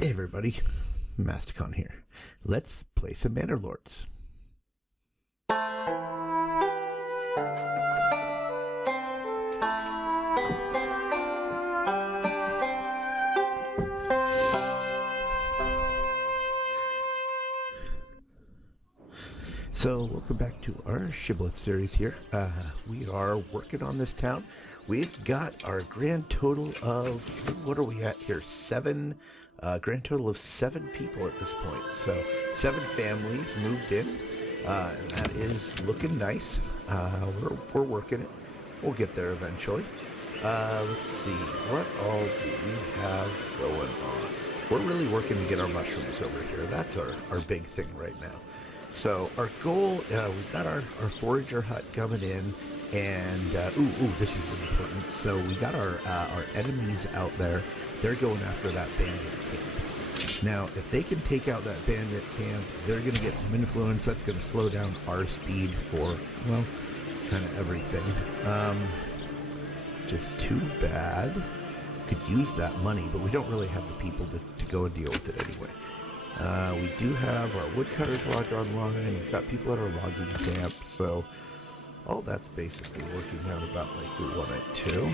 Hey everybody, Masticon here. Let's play some Manor Lords. So, welcome back to our Shibboleth series here. We are working on this town. We've got our grand total of, what are we at here? Grand total of 7 people at this point. So, 7 families moved in, and that is looking nice. We're working it. We'll get there eventually. Let's see, what all do we have going on? We're really working to get our mushrooms over here. That's our big thing right now. So our goal, we've got our Forager hut coming in, and this is important. So we got our enemies out there. They're going after that bandit camp. Now, if they can take out that bandit camp, they're going to get some influence. That's going to slow down our speed for, well, kind of everything. Just too bad. Could use that money, but we don't really have the people to go and deal with it anyway. We do have our woodcutters lodge online. We've got people at our logging camp, so all that's basically working out about like we want it to.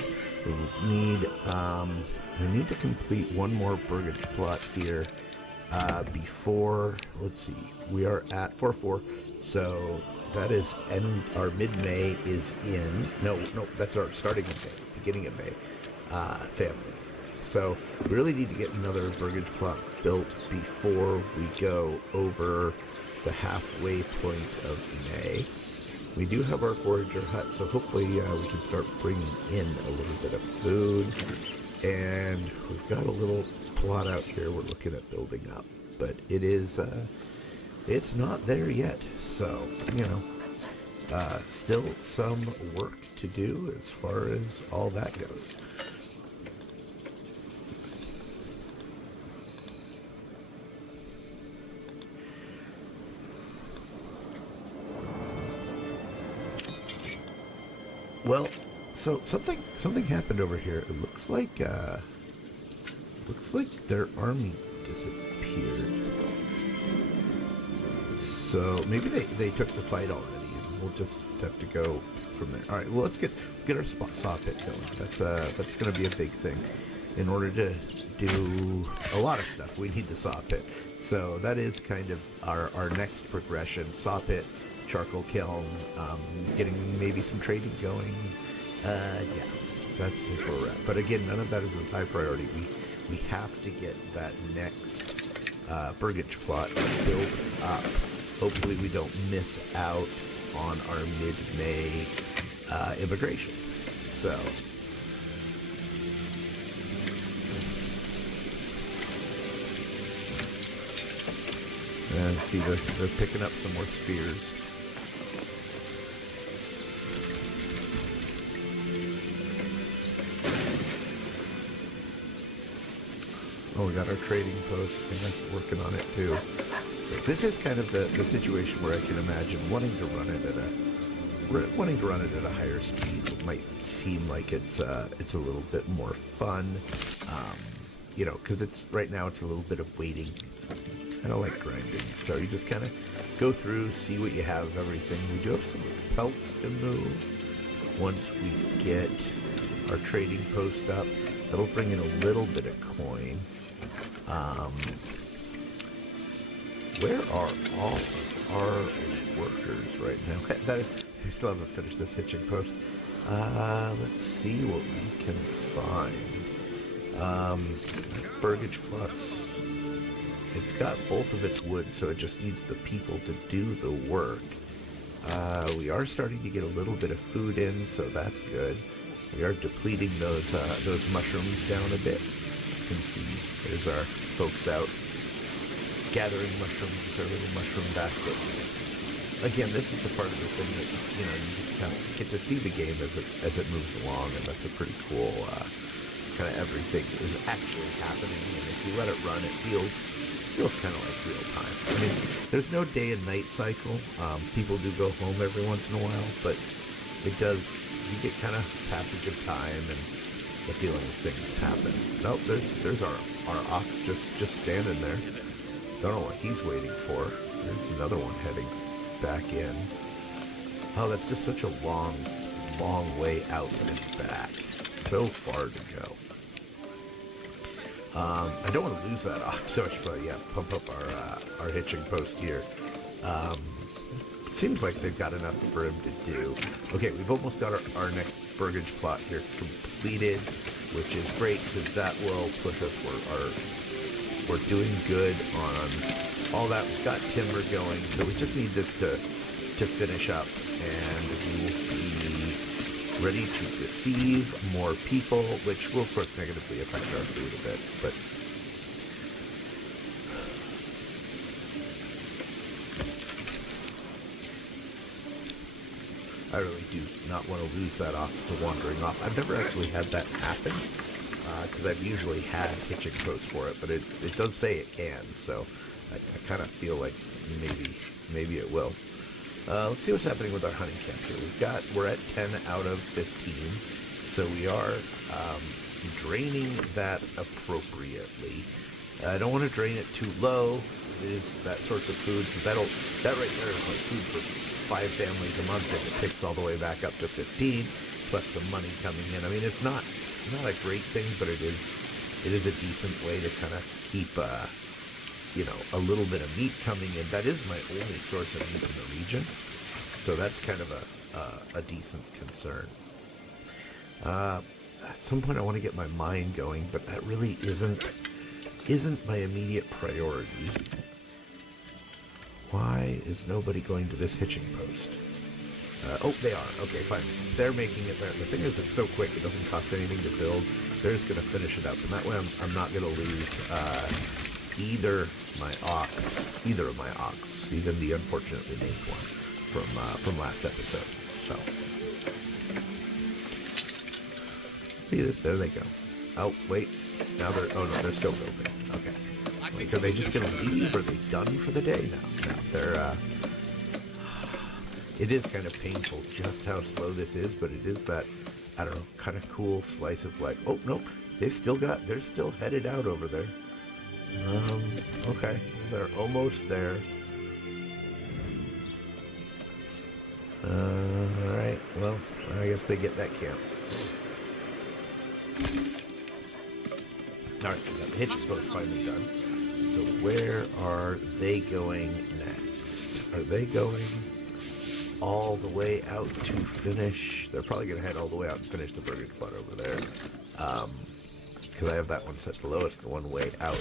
We need to complete one more burgage plot here before, let's see, we are at 4-4, so that is our mid-May is in. No, that's our starting of May, beginning of May family. So we really need to get another burgage plot built before we go over the halfway point of May. We do have our Forager hut, so hopefully we can start bringing in a little bit of food. And we've got a little plot out here we're looking at building up, but it is it's not there yet. So, still some work to do as far as all that goes. Well, so something happened over here. It looks like their army disappeared. So maybe they took the fight already, and we'll just have to go from there. All right. Well, let's get our saw pit going. That's going to be a big thing. In order to do a lot of stuff, we need the saw pit. So that is kind of our next progression: saw pit, charcoal kiln, getting maybe some trading going. Yeah, that's where we're at. But again, none of that is as high priority. We have to get that next burgage plot built up. Hopefully we don't miss out on our mid-May immigration. So and see, they're picking up some more spears. Oh, we got our trading post and working on it too. So this is kind of the situation where I can imagine wanting to run it at a higher speed. It might seem like it's a little bit more fun, because right now it's a little bit of waiting. It's kind of like grinding. So you just kind of go through, see what you have, everything. We do have some pelts to move. Once we get our trading post up, that'll bring in a little bit of coin. Where are all of our workers right now? We still haven't finished this hitching post. Let's see what we can find. Burgage plots. It's got both of its wood, so it just needs the people to do the work. We are starting to get a little bit of food in, so that's good. We are depleting those mushrooms down a bit. You can see there's our folks out gathering mushrooms with their little mushroom baskets. Again, this is the part of the thing that you just kind of get to see the game as it moves along, and that's a pretty cool kind of everything is actually happening. And if you let it run, it feels kind of like real time. I mean, there's no day and night cycle. People do go home every once in a while, but it does. You get kind of passage of time, and dealing with things happen. Nope, there's our ox just standing there. Don't know what he's waiting for. There's another one heading back in. Oh, that's just such a long way out and back. So far to go. I don't want to lose that ox, so I should probably, pump up our hitching post here. Seems like they've got enough for him to do. Okay, we've almost got our next burgage plot here completed, which is great because that will push us. We're doing good on all that. We've got timber going, so we just need this to finish up, and we will be ready to receive more people, which will of course negatively affect our food a bit, but I really do not want to lose that ox to wandering off. I've never actually had that happen, because I've usually had hitching posts for it, but it does say it can, so I kind of feel like maybe it will. Let's see what's happening with our hunting camp here. We're at 10 out of 15, so we are draining that appropriately. I don't want to drain it too low. It is that source of food, because that right there is like food for 5 families a month, and it picks all the way back up to 15, plus some money coming in. I mean, it's not a great thing, but it is a decent way to kind of keep a little bit of meat coming in. That is my only source of meat in the region, so that's kind of a decent concern. At some point I want to get my mine going, but that really isn't my immediate priority. Why is nobody going to this hitching post? Oh, they are. Okay, fine. They're making it there. The thing is, it's so quick, it doesn't cost anything to build. They're just going to finish it up, and that way I'm not going to lose either of my ox, even the unfortunately named one from last episode. So there they go. Oh wait, now they're still building. Okay, like, are they just gonna leave? Or are they done for the day now? No, they're. It is kind of painful just how slow this is, but it is that, I don't know, kind of cool slice of life. Oh nope, they're still headed out over there. Okay, they're almost there. Alright, well, I guess they get that camp. Alright, we got the hitching post finally done. So where are they going next? Are they going all the way out to finish? They're probably going to head all the way out and finish the burgage plot over there. Because I have that one set to lowest. The one way out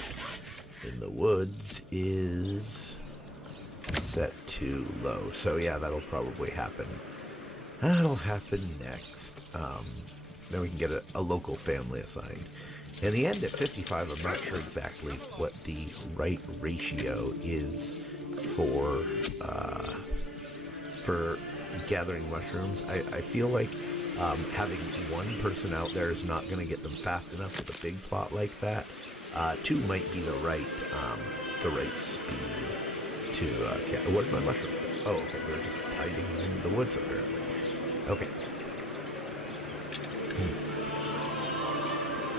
in the woods is set to low. So yeah, that'll probably happen. That'll happen next. Then we can get a local family assigned. In the end, at 55, I'm not sure exactly what the right ratio is for gathering mushrooms. I feel like having one person out there is not going to get them fast enough with a big plot like that. 2 might be the right speed to. What did my mushrooms do? Oh, okay, they're just hiding in the woods apparently. Okay.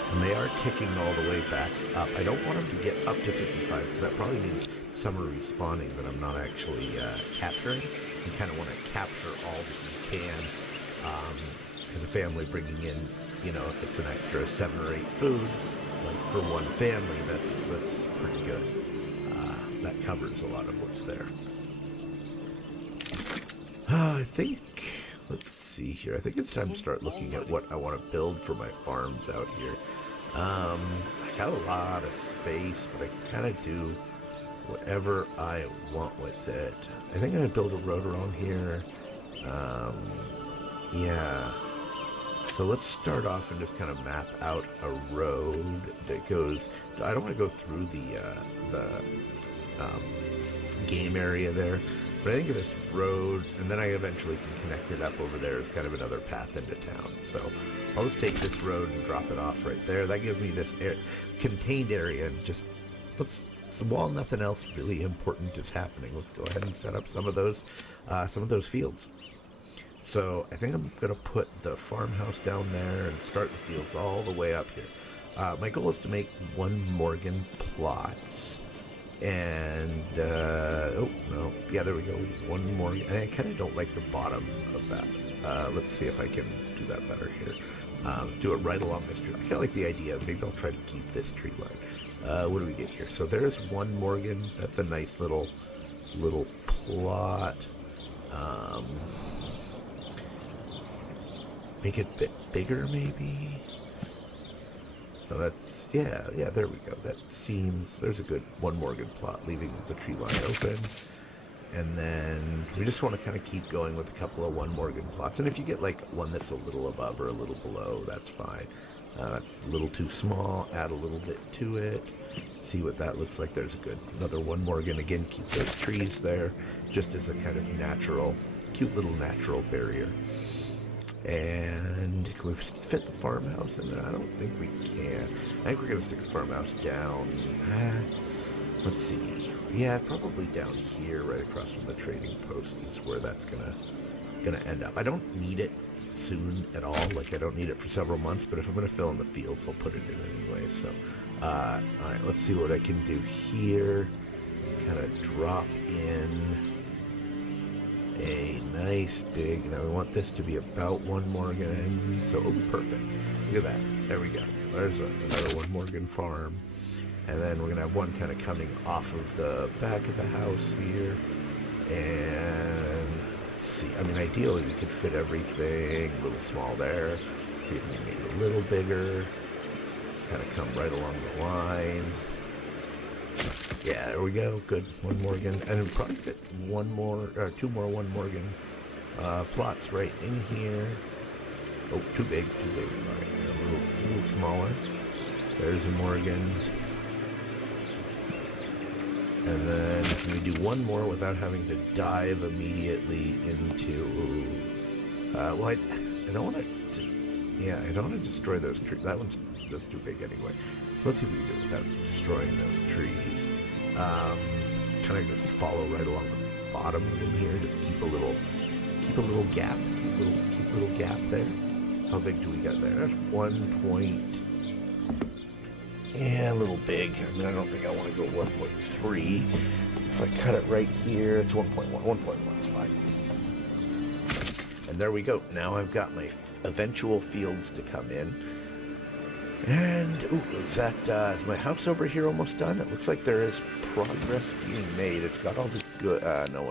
And they are ticking all the way back up. I don't want them to get up to 55 because that probably means some are respawning that I'm not actually capturing. You kind of want to capture all that you can, because a family bringing in, if it's an extra 7 or 8 food, like for one family, that's pretty good. That covers a lot of what's there. I think, let's see here. I think it's time to start looking at what I want to build for my farms out here. I got a lot of space, but I kind of do whatever I want with it. I think I'm going to build a road along here. Yeah. So let's start off and just kind of map out a road that goes. I don't want to go through the game area there, but I think of this road, and then I eventually can connect it up over there as kind of another path into town. So I'll just take this road and drop it off right there. That gives me this contained area, and just while nothing else really important is happening, let's go ahead and set up some of those fields. So I think I'm going to put the farmhouse down there and start the fields all the way up here. My goal is to make 1 Morgan plots. And, oh, no. Yeah, there we go. 1 Morgan. And I kind of don't like the bottom of that. Let's see if I can do that better here. Do it right along this tree. I kind of like the idea. Maybe I'll try to keep this tree line. What do we get here? So there's 1 Morgan. That's a nice little plot. Make it a bit bigger, maybe. So that's, yeah, there we go. That seems, there's a good 1 Morgan plot, leaving the tree line open. And then we just want to kind of keep going with a couple of 1 Morgan plots. And if you get like one that's a little above or a little below, that's fine. That's a little too small, add a little bit to it. See what that looks like. There's a good, another 1 Morgan. Again, keep those trees there, just as a kind of natural, cute little natural barrier. And can we fit the farmhouse in there? I don't think we can. I think we're going to stick the farmhouse down. Let's see. Yeah, probably down here, right across from the trading post is where that's gonna end up. I don't need it soon at all. Like, I don't need it for several months, but if I'm going to fill in the fields, I'll put it in anyway. So, all right, let's see what I can do here. Kind of drop in a nice big, now we want this to be about 1 Morgan, so, oh, perfect. Look at that. There we go. There's another 1 Morgan farm. And then we're going to have one kind of coming off of the back of the house here. And let's see. I mean, ideally, we could fit everything a little small there. See if we can make it a little bigger. Kind of come right along the line. Yeah, there we go. Good. 1 Morgan. And we'll probably fit 2 more 1 Morgan plots right in here. Oh, too big. All right, a little smaller. There's a Morgan. And then can we do 1 more without having to dive immediately into... well, I don't want to... Yeah, I don't want to destroy those trees. That's too big anyway. So let's see if we can do it without destroying those trees. Kind of just follow right along the bottom of them here. Just keep a little gap. Keep a little gap there. How big do we got there? That's 1 point... Yeah, a little big. I mean, I don't think I want to go 1.3. If I cut it right here, it's 1.1. 1.1 is fine. And there we go. Now I've got my eventual fields to come in. And, ooh, is my house over here almost done? It looks like there is progress being made. It's got all the good, no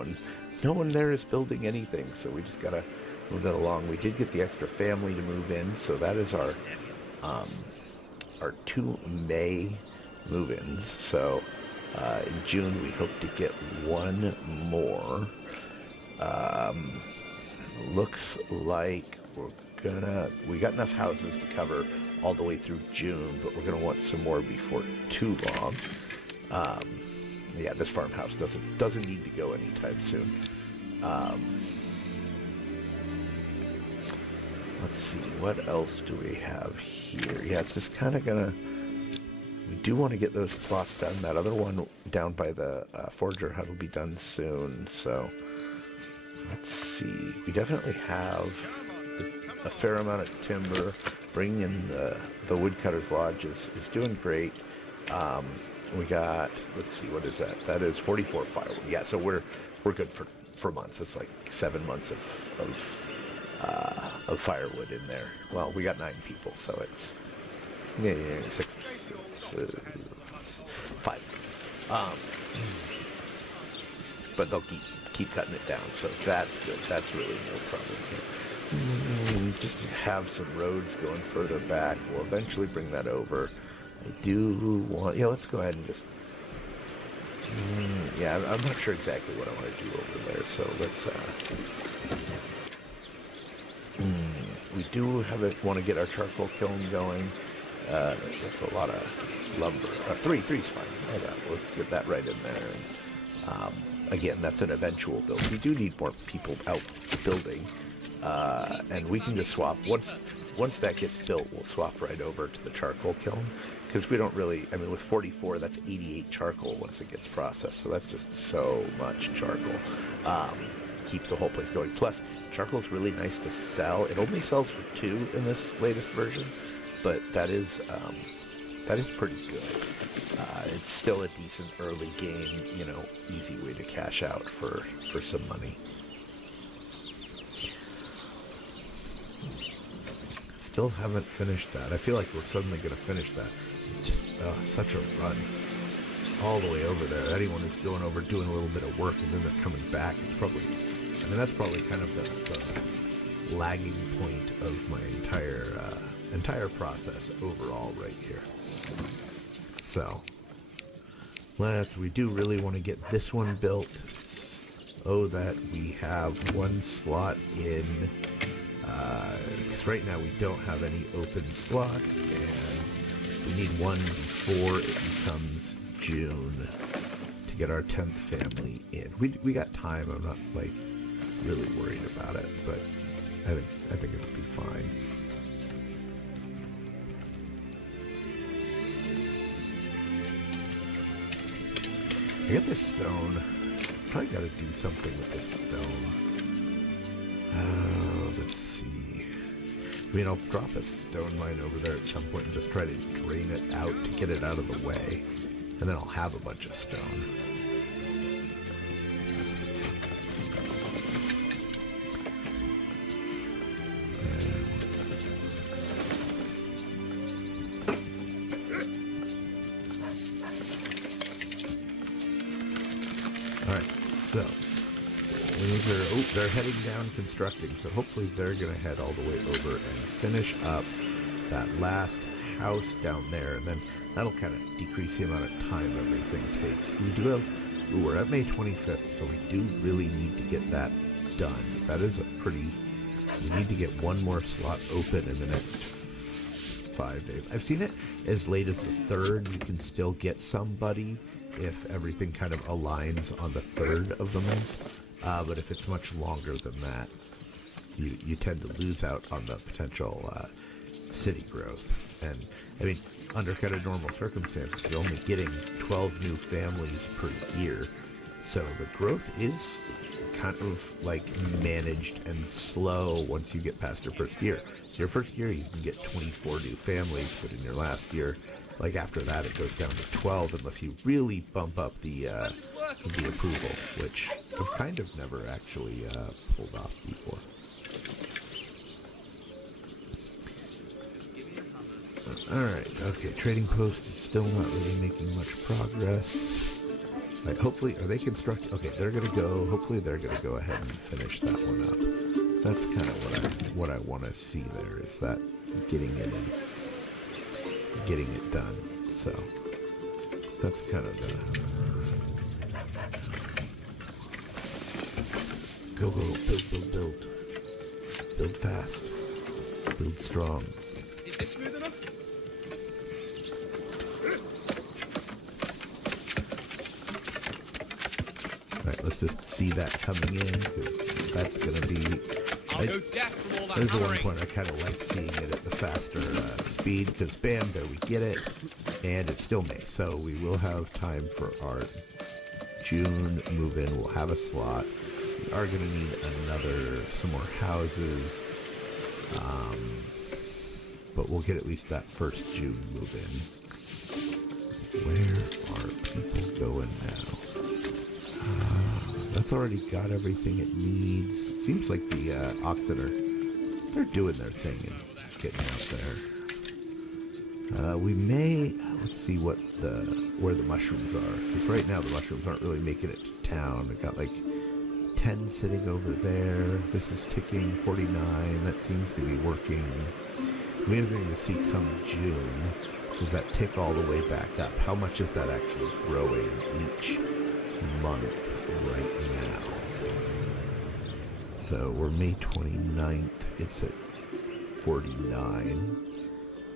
one there is building anything, so we just gotta move that along. We did get the extra family to move in, so that is our 2 May move-ins. So in June we hope to get 1 more. Looks like we got enough houses to cover all the way through June, but we're gonna want some more before too long. Yeah, this farmhouse doesn't need to go anytime soon. Let's see, what else do we have here? Yeah, it's just kind of we do want to get those plots done. That other one down by the Forager hut will be done soon, so let's see. We definitely have a fair amount of timber. Bringing in the woodcutter's lodge is doing great. We got, let's see, what is that? That is 44 firewood. Yeah, so we're good for months. It's like 7 months of firewood in there. Well, we got 9 people, so it's 5 months. But they'll keep cutting it down, so that's good. That's really no problem here. Just have some roads going further back. We'll eventually bring that over. I do want... Yeah, let's go ahead and just... yeah, I'm not sure exactly what I want to do over there, so let's... we do want to get our charcoal kiln going. That's a lot of lumber. Three's fine. Let's get that right in there. And, again, that's an eventual build. We do need more people out building. And we can just swap. Once that gets built, we'll swap right over to the charcoal kiln. Because we don't really... I mean, with 44, that's 88 charcoal once it gets processed. So that's just so much charcoal. keep the whole place going. Plus, charcoal's really nice to sell. It only sells for 2 in this latest version, but that is pretty good. It's still a decent early game, you know, easy way to cash out for some money. Still haven't finished that. I feel like we're suddenly going to finish that. It's just such a run all the way over there. Anyone who's going over doing a little bit of work and then they're coming back, it's probably, I mean, that's probably kind of the lagging point of my entire process overall right here. So we do really want to get this one built so that we have one slot in, because right now we don't have any open slots, and we need one before it becomes June to get our 10th family in. We got time. I'm not like really worried about it, but I think it'll be fine. I got this stone. Probably got to do something with this stone. Let's see. I mean, I'll drop a stone mine over there at some point and just try to drain it out to get it out of the way. And then I'll have a bunch of stone. So, they're heading down constructing, so hopefully they're going to head all the way over and finish up that last house down there, and then that'll kind of decrease the amount of time everything takes. We do have, we're at May 25th, so we do really need to get that done. That is a pretty, you need to get one more slot open in the next 5 days. I've seen it as late as the 3rd. You can still get somebody if everything kind of aligns on the 3rd of the month, but if it's much longer than that, you tend to lose out on the potential city growth. And I mean, under kind of normal circumstances, you're only getting 12 new families per year, so the growth is kind of like managed and slow once you get past your first year. So your first year you can get 24 new families, but in your last year, like after that, it goes down to 12 unless you really bump up the approval, which I've kind of never actually pulled off before. Alright, okay, trading post is still not really making much progress. Right, hopefully, are they constructing? Okay, they're gonna go, hopefully they're gonna go ahead and finish that one up. That's kind of what I want to see there, is that getting it done. So that's kind of the go, build fast, build strong. Is this smooth enough? Alright, let's just see that coming in, because that's going to be... There's the one point I kind of like seeing it at the faster speed, because bam, there we get it, and it's still May, so we will have time for our June move-in. We'll have a slot. We are going to need some more houses, but we'll get at least that first June move-in. Where are people going now? That's already got everything it needs. Seems like the oxen they're doing their thing and getting out there. We may, let's see where the mushrooms are, because right now the mushrooms aren't really making it to town. I got like 10 sitting over there. This is ticking 49. That seems to be working. We're going to see come June, does that tick all the way back up? How much is that actually growing each month right now? So we're May 29th, it's at 49.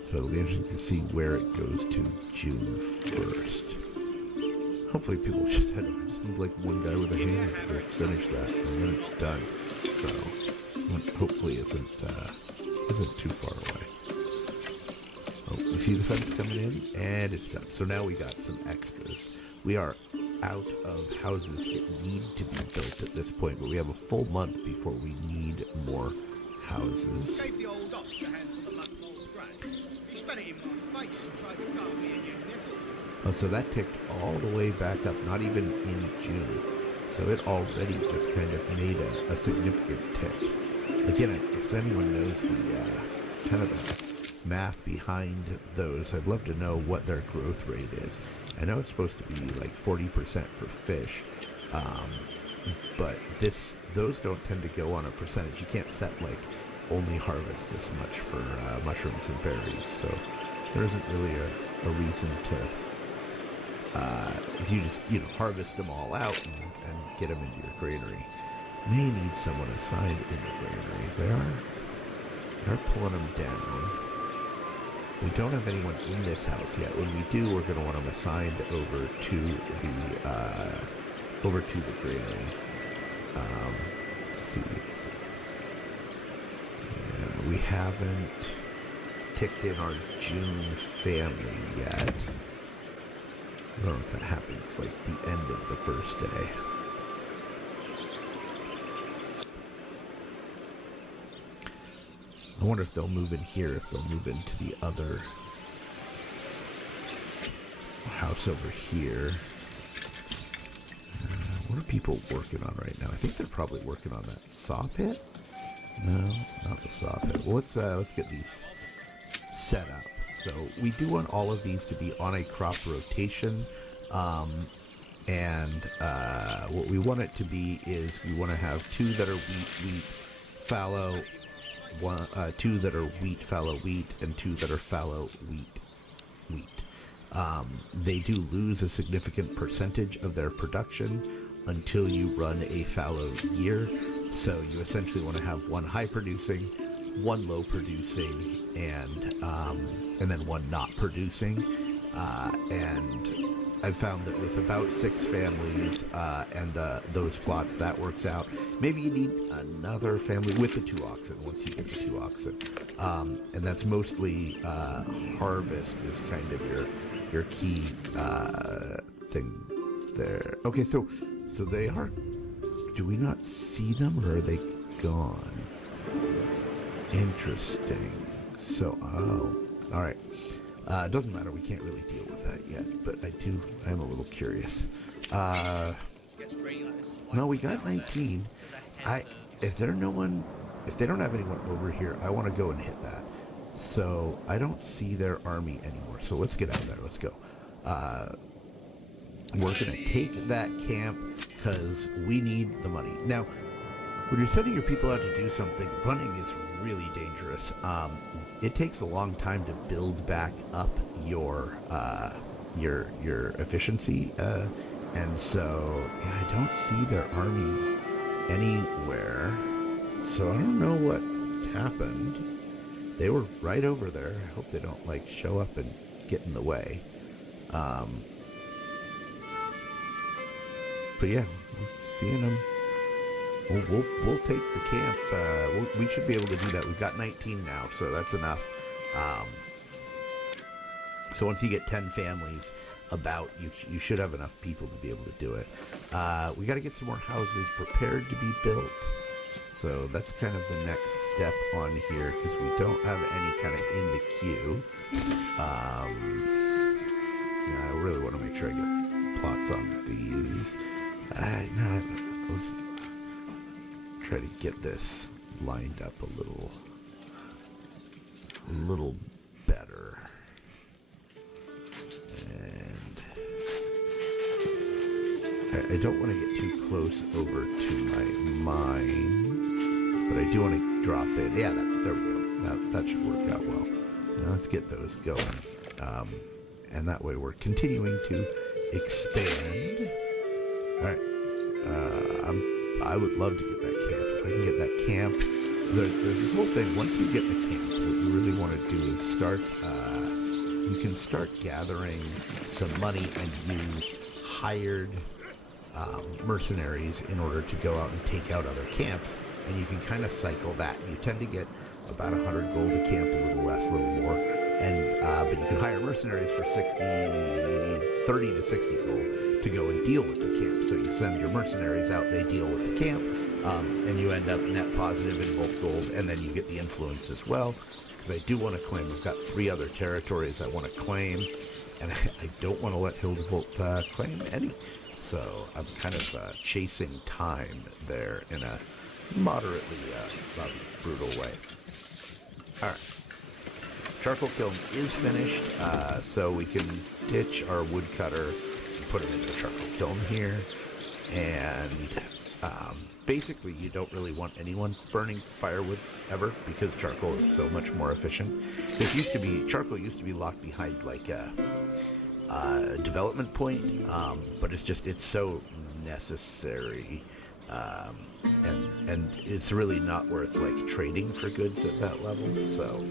So it'll be interesting to see where it goes to June 1st. Hopefully people just need like one guy with a hammer to finish that, and then it's done. So hopefully isn't too far away. Oh, you see the fence coming in, and it's done. So now we got some extras. We are out of houses that need to be built at this point, but we have a full month before we need more houses. Gave the old ox a hand for the month old grey. He spat it in my face and tried to carve me a new nipple. Oh, so that ticked all the way back up, not even in June. So it already just kind of made a significant tick. Again, if anyone knows the kind of the math behind those, I'd love to know what their growth rate is. I know it's supposed to be like 40% for fish, but those don't tend to go on a percentage. You can't set like only harvest this much for mushrooms and berries, so there isn't really a reason to if you just harvest them all out and get them into your granary. May need someone assigned in the granary. They're pulling them down. We don't have anyone in this house yet. When we do, we're going to want them assigned over to the granary. Let's see. Yeah, we haven't ticked in our June family yet. I don't know if that happens like the end of the first day. I wonder if they'll move in here, if they'll move into the other house over here. What are people working on right now? I think they're probably working on that saw pit. No, not the saw pit. Well, let's get these set up. So we do want all of these to be on a crop rotation, and what we want it to be is we want to have 2 that are wheat, fallow, 2 that are wheat, fallow, wheat, and 2 that are fallow, wheat. They do lose a significant percentage of their production until you run a fallow year. So you essentially want to have 1 high producing, 1 low producing, and then 1 not producing. And I've found that with about 6 families and those plots, that works out. Maybe you need another family with the 2 oxen once you get the 2 oxen. And that's mostly harvest is kind of your key thing there. Okay, so they are. Do we not see them, or are they gone? Interesting. So, all right. It doesn't matter. We can't really deal with that yet, but I am a little curious. No, we got 19. If they don't have anyone over here, I want to go and hit that. So I don't see their army anymore. So let's get out of there. Let's go. We're gonna take that camp because we need the money. Now, when you're sending your people out to do something, running is really dangerous. It takes a long time to build back up your efficiency, and so I don't see their army anywhere. So I don't know what happened. They were right over there. I hope they don't like show up and get in the way. But yeah, seeing them. We'll take the camp. We should be able to do that. We've got 19 now, so that's enough. So once you get 10 families about, you should have enough people to be able to do it. We got to get some more houses prepared to be built. So that's kind of the next step on here, because we don't have any kind of in the queue. Yeah, I really want to make sure I get plots on these. Let's try to get this lined up a little better. And I don't want to get too close over to my mine, but I do want to drop it. Yeah, there we go. That should work out well. Now let's get those going. And that way we're continuing to expand. All right. I would love to get that camp. If I can get that camp, there's this whole thing. Once you get the camp, what you really want to do is start. You can start gathering some money and use hired mercenaries in order to go out and take out other camps, and you can kind of cycle that. You tend to get about 100 gold a camp, a little less, a little more, and but you can hire mercenaries for 30 to 60 gold to go and deal with the camp. So you send your mercenaries out, they deal with the camp, and you end up net positive in both gold, and then you get the influence as well. Because I do want to claim, I've got 3 other territories I want to claim, and I don't want to let Hildebolt claim any. So I'm kind of chasing time there in a moderately brutal way. All right. Charcoal kiln is finished, so we can ditch our woodcutter and put him in the charcoal kiln here. And basically, you don't really want anyone burning firewood ever, because charcoal is so much more efficient. Charcoal used to be locked behind like a development point, but it's so necessary, and it's really not worth like trading for goods at that level. So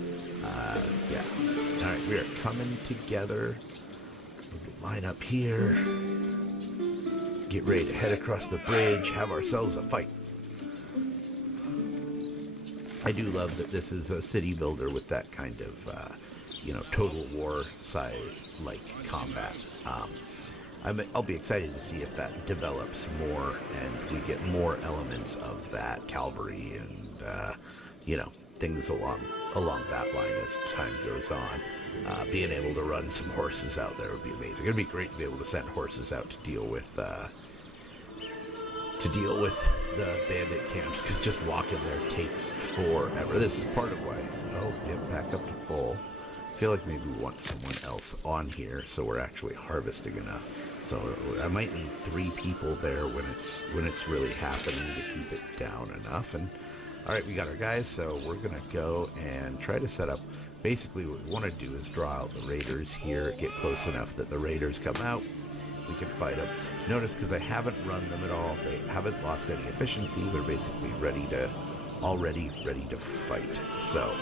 yeah. All right, we are coming together. We'll line up here, get ready to head across the bridge, have ourselves a fight. I do love that this is a city builder with that kind of total war size like combat. I'll be excited to see if that develops more and we get more elements of that cavalry and things along that line as time goes on. Being able to run some horses out there would be amazing. It'd be great to be able to send horses out to deal with the bandit camps, because just walking there takes forever. This is part of why. Back up to full. I feel like maybe we want someone else on here so we're actually harvesting enough. So I might need 3 people there when it's really happening to keep it down enough. And all right, we got our guys, so we're gonna go and try to set up. Basically, what we want to do is draw out the raiders here, get close enough that the raiders come out. We can fight them. Notice, because I haven't run them at all, they haven't lost any efficiency. They're basically already ready to fight. So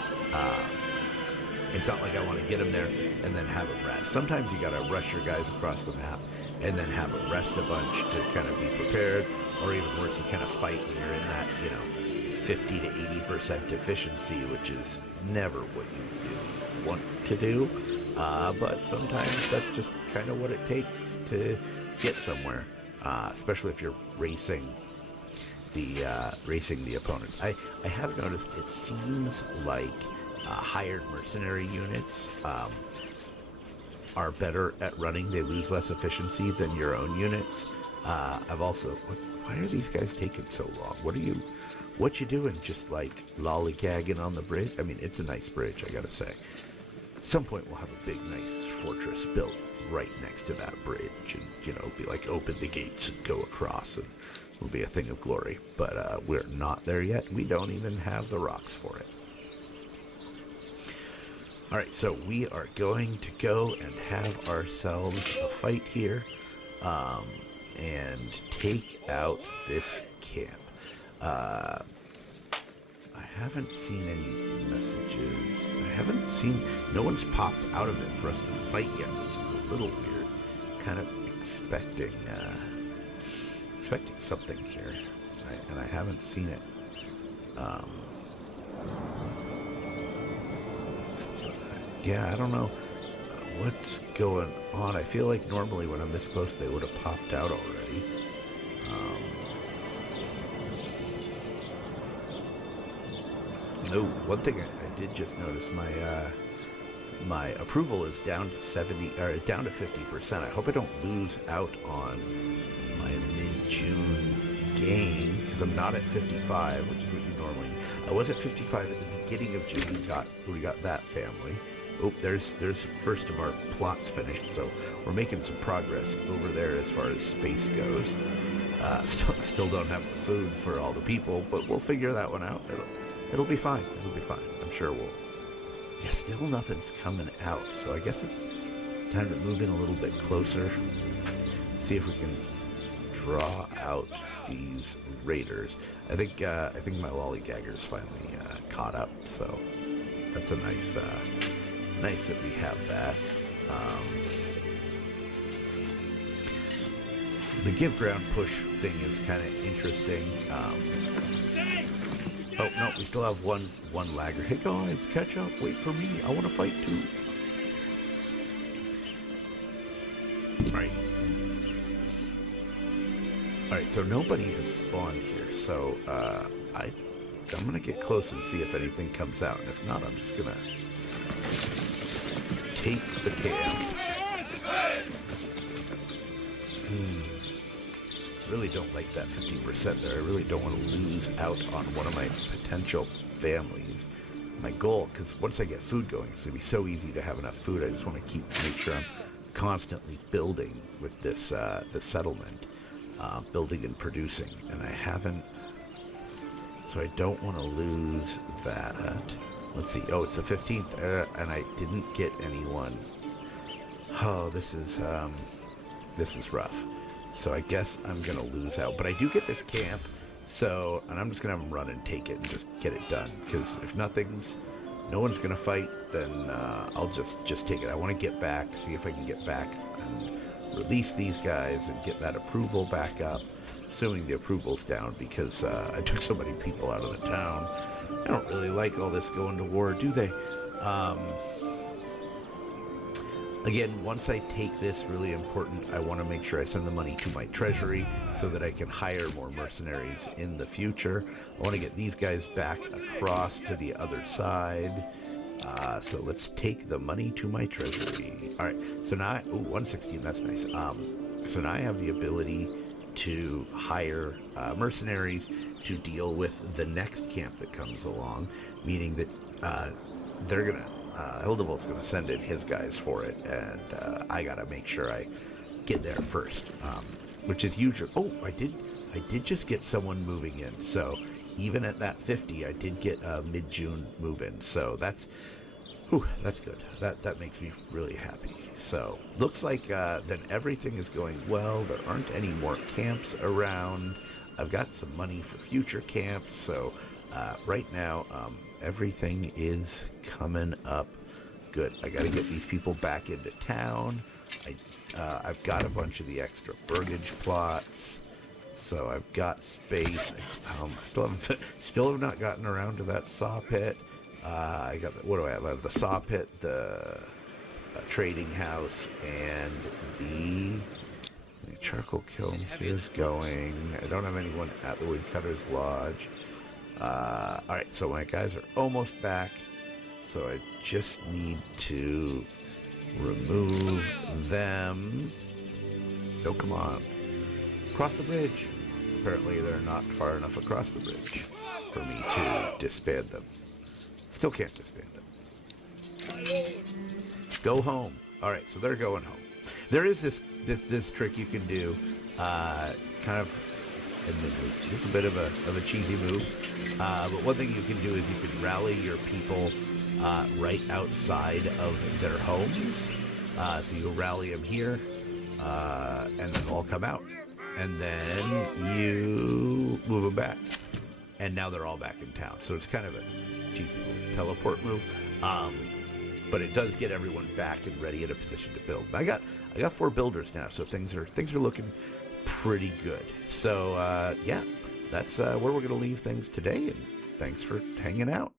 it's not like I want to get them there and then have them rest. Sometimes you gotta rush your guys across the map and then have them rest a bunch to kind of be prepared, or even worse, you kind of fight when you're in that 50 to 80% efficiency, which is never what you really want to do. But sometimes that's just kind of what it takes to get somewhere, especially if you're racing the opponents. I have noticed it seems like hired mercenary units are better at running. They lose less efficiency than your own units. I've also... Why are these guys taking so long? What you doing? Just like lollygagging on the bridge? I mean, it's a nice bridge, I gotta say. At some point we'll have a big, nice fortress built right next to that bridge, and be like, open the gates and go across, and it'll be a thing of glory. But we're not there yet. We don't even have the rocks for it. All right, so we are going to go and have ourselves a fight here, and take out this camp. I haven't seen any messages. No one's popped out of it for us to fight yet, which is a little weird. Kind of expecting something here, and I haven't seen it. Yeah, I don't know what's going on. I feel like normally when I'm this close, they would have popped out already. One thing I did just notice, my approval is down to 70 or down to 50%. I hope I don't lose out on my mid-June gain, because I'm not at 55, which is what you normally. I was at 55 at the beginning of June. We got that family. Oh, there's first of our plots finished, so we're making some progress over there as far as space goes. Still don't have the food for all the people, but we'll figure that one out. It'll be fine. I'm sure we'll. Yeah, still nothing's coming out, so I guess it's time to move in a little bit closer. See if we can draw out these raiders. I think my lollygagger's finally caught up, so that's a nice that we have that. The give ground push thing is kind of interesting. Oh no, we still have one lagger. Hey guys, catch up! Wait for me. I want to fight too. So nobody has spawned here. So I'm gonna get close and see if anything comes out, and if not, I'm just gonna take the camp. Really don't like that 15% there. I really don't want to lose out on one of my potential families. My goal, because once I get food going, it's gonna be so easy to have enough food. I just want to make sure I'm constantly building with this this settlement, building and producing, and I haven't. So I don't want to lose that. Let's see. Oh, it's the 15th, and I didn't get anyone. Oh, this is rough. So I guess I'm gonna lose out, but I do get this camp. So, and I'm just gonna have them run and take it and just get it done. Because if no one's gonna fight, then I'll just take it. I want to get back, see if I can get back and release these guys and get that approval back up. Assuming the approval's down, because I took so many people out of the town. I don't really like all this going to war, do they? Again, once I take this, really important, I want to make sure I send the money to my treasury so that I can hire more mercenaries in the future. I want to get these guys back across to the other side. So let's take the money to my treasury. All right, so now, 116, that's nice. So now I have the ability to hire mercenaries to deal with the next camp that comes along, meaning that they're going to Hildevolt's going to send in his guys for it, and I got to make sure I get there first, which is usually... Oh, I did just get someone moving in, so even at that 50, I did get a mid-June move-in, so that's good. That makes me really happy. So, looks like then everything is going well. There aren't any more camps around. I've got some money for future camps, so right now... everything is coming up good. I got to get these people back into town. I've got a bunch of the extra burgage plots, so I've got space. Still have not gotten around to that saw pit. I got what do I have? I have the saw pit, the trading house, and the charcoal kilns. Here's going. I don't have anyone at the woodcutter's lodge. Alright, so my guys are almost back, so I just need to remove them. Oh, come on. Cross the bridge. Apparently they're not far enough across the bridge for me to disband them. Still can't disband them. Go home. Alright, so they're going home. There is this trick you can do, kind of admittedly, a bit of a cheesy move. But one thing you can do is you can rally your people right outside of their homes. So you rally them here, and then all come out. And then you move them back. And now they're all back in town. So it's kind of a cheesy little teleport move. But it does get everyone back and ready in a position to build. I got 4 builders now, so things are looking pretty good. So yeah, that's where we're going to leave things today, and thanks for hanging out.